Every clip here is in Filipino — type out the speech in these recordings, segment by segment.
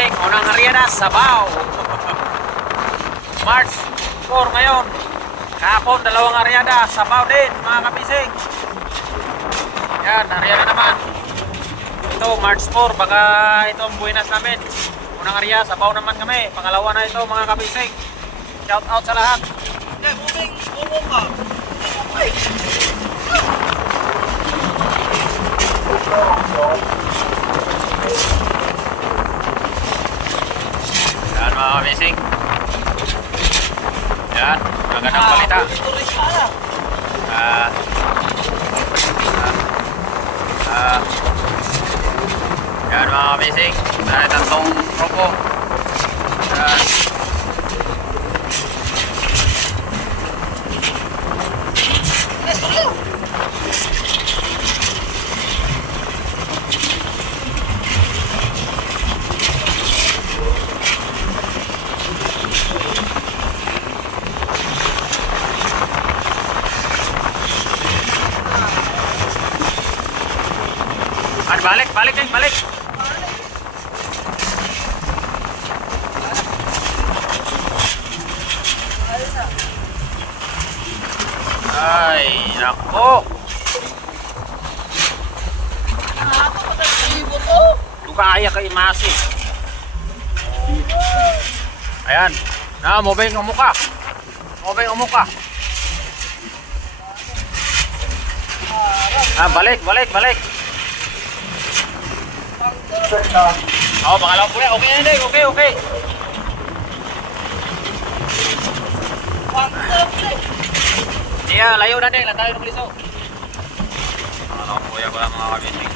kabising, unang Ariada, Sabaw. March 4 ngayon. Kahapon, dalawang Ariada, Sabaw din, mga kabising. Yan, Ariada naman. Ito, March 4, baka ito ang buwinas namin. Unang Ariada, Sabaw naman kami. Pangalawa na ito, mga kabising. Shout out sa lahat. Yeah, moving, ka. Okay. Yan mga kabising. Yan, magandang balita. Yan mga kabising. Dahil tatlong grupo. Yan. Balik din, balik. Ay, nako. Kaya kay Masi. Ayan. Na, moving ang muka. Moving ang muka. Balik. Oh, pangalawang buya. Okay na din. Okay. Yeah, layo na din. Tayo ng liso. Pangalawang buya pala mga kabising.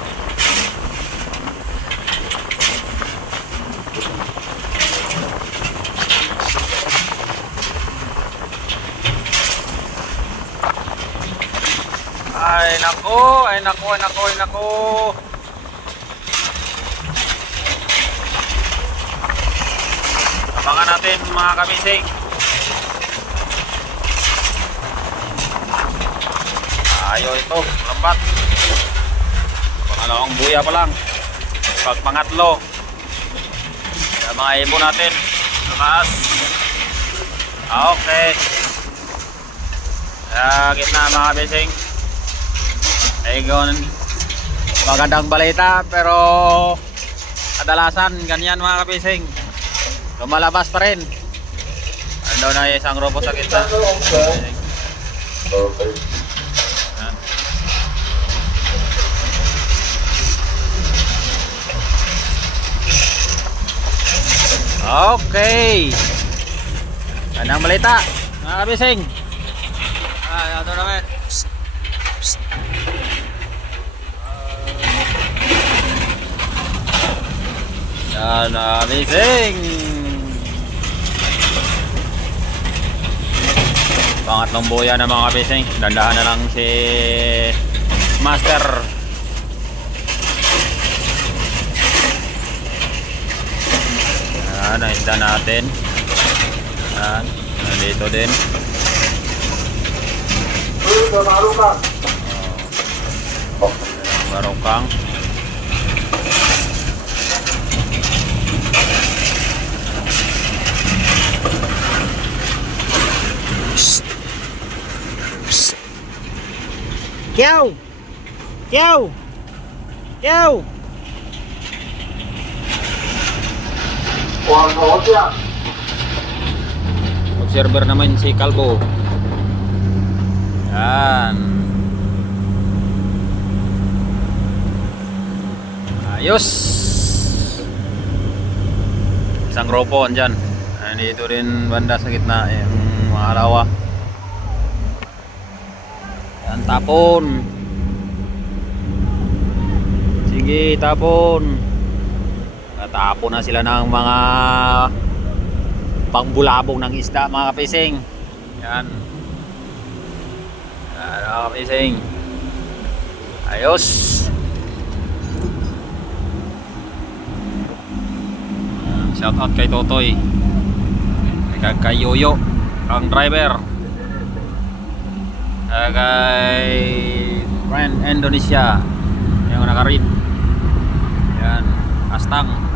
Ay nako. Abangan natin mga kabising. Ayo ito, lambat. Pangalawang buya pa lang. Pag pangatlo, mga ibon natin. Taas. Okay. Gitna mga kabising. Ayun, magandang balita pero kadalasan ganyan mga kabising. Lumalabas pa rin. Ando na isang robot sa gitna. Okay. Gandang balita mga kabising. Ito naman. Yan, amazing. Pangatlong buya na mga kabising. Dandahan na lang si Master. Yan, naisda natin. Yan, nandito din. Barokang. Kêu. Observer naman si Kalbo. Yan. Ayos. Isang grupo andyan. Dito rin banda sa gitna yung mga alawa. Yan, tapon. Sige, tapon. Natapon na sila ng mga pangbulabong ng isda mga kapising. Yan. Yan mga kapising. Ayos. Shout out kay Totoy. Kay Yoyo ang driver. Kay Friend Indonesia yung nakarid. Yan, Astang.